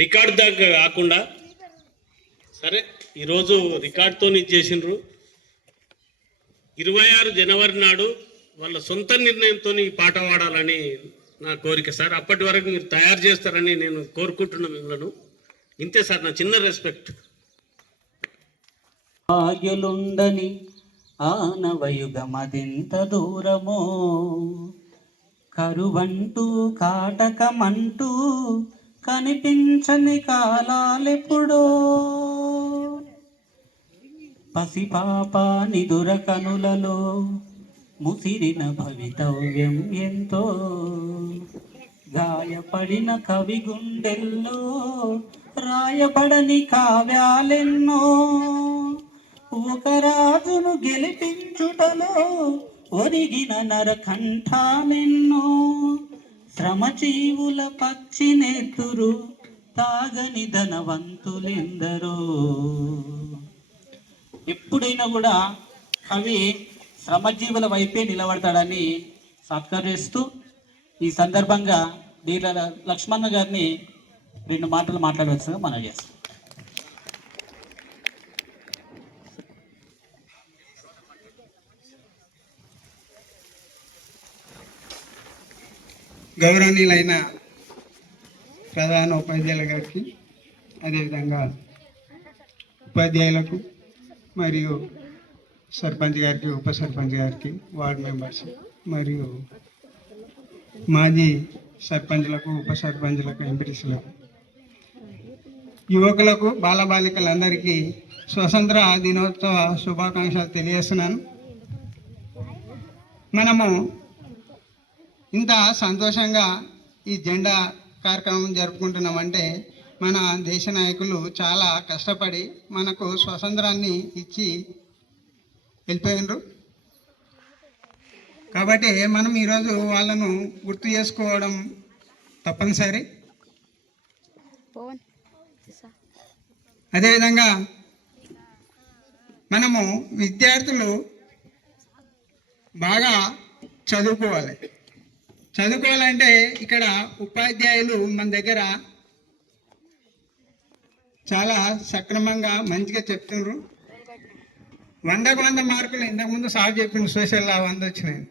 Record దాకా కాకుండా సరే ఈరోజు రికార్డ్తో చేసిండ్రు. 26 జనవరి నాడు వాళ్ళ సొంత నిర్ణయంతో ఈ పాట పాడాలని నా కోరిక సార్. అప్పటి వరకు మీరు తయారు చేస్తారని నేను కోరుకుంటున్నాను మిమ్మల్ని. ఇంతే సార్, నా చిన్న రెస్పెక్ట్. ఆయులుండని ఆనవయుగమదెంత దూరమో, కరువంటూ కాటకమంటూ కనిపించని కాలాలెప్పుడో, పసిపాప నిదుర కనులలో ముసిరిన భవితవ్యం ఎంతో, గాయపడిన కవి గుండెల్లో రాయబడని కావ్యాలెన్నో, ఒక రాజును గెలిపించుటలో ఒరిగిన నరకంఠాలెన్నో, శ్రమజీవుల పచ్చి నెత్తురు తాగని ధనవంతులెందరో. ఎప్పుడైనా కూడా కవి శ్రమజీవుల వైపే నిలబడతాడని సత్కరిస్తూ ఈ సందర్భంగా దీల లక్ష్మణ గారిని 2 మాటలు మాట్లాడవలసిందిగా మనం చేస్తాం. గౌరవనీయులైన ప్రధాన ఉపాధ్యాయుల గారికి, అదేవిధంగా ఉపాధ్యాయులకు మరియు సర్పంచ్ గారికి, ఉప సర్పంచ్ గారికి, వార్డు మెంబర్స్ మరియు మాజీ సర్పంచ్లకు, ఉప సర్పంచ్లకు, ఎంపీటీసీలకు, యువకులకు, బాలబాలికలందరికీ స్వతంత్ర దినోత్సవ శుభాకాంక్షలు తెలియజేస్తున్నాను. మనము ఇంత సంతోషంగా ఈ జెండా కార్యక్రమం జరుపుకుంటున్నామంటే మన దేశ నాయకులు చాలా కష్టపడి మనకు స్వతంత్రాన్ని ఇచ్చి వెళ్ళిపోయినరు. కాబట్టి మనం ఈరోజు వాళ్ళను గుర్తు చేసుకోవడం తప్పనిసరి. అదేవిధంగా మనము విద్యార్థులు బాగా చదువుకోవాలంటే ఇక్కడ ఉపాధ్యాయులు మన దగ్గర చాలా సక్రమంగా మంచిగా చెప్తున్నారు. 100కు 100 మార్కులు ఇంతకుముందు సార్ చెప్పింది సోషల్లో 100 వచ్చినాయి.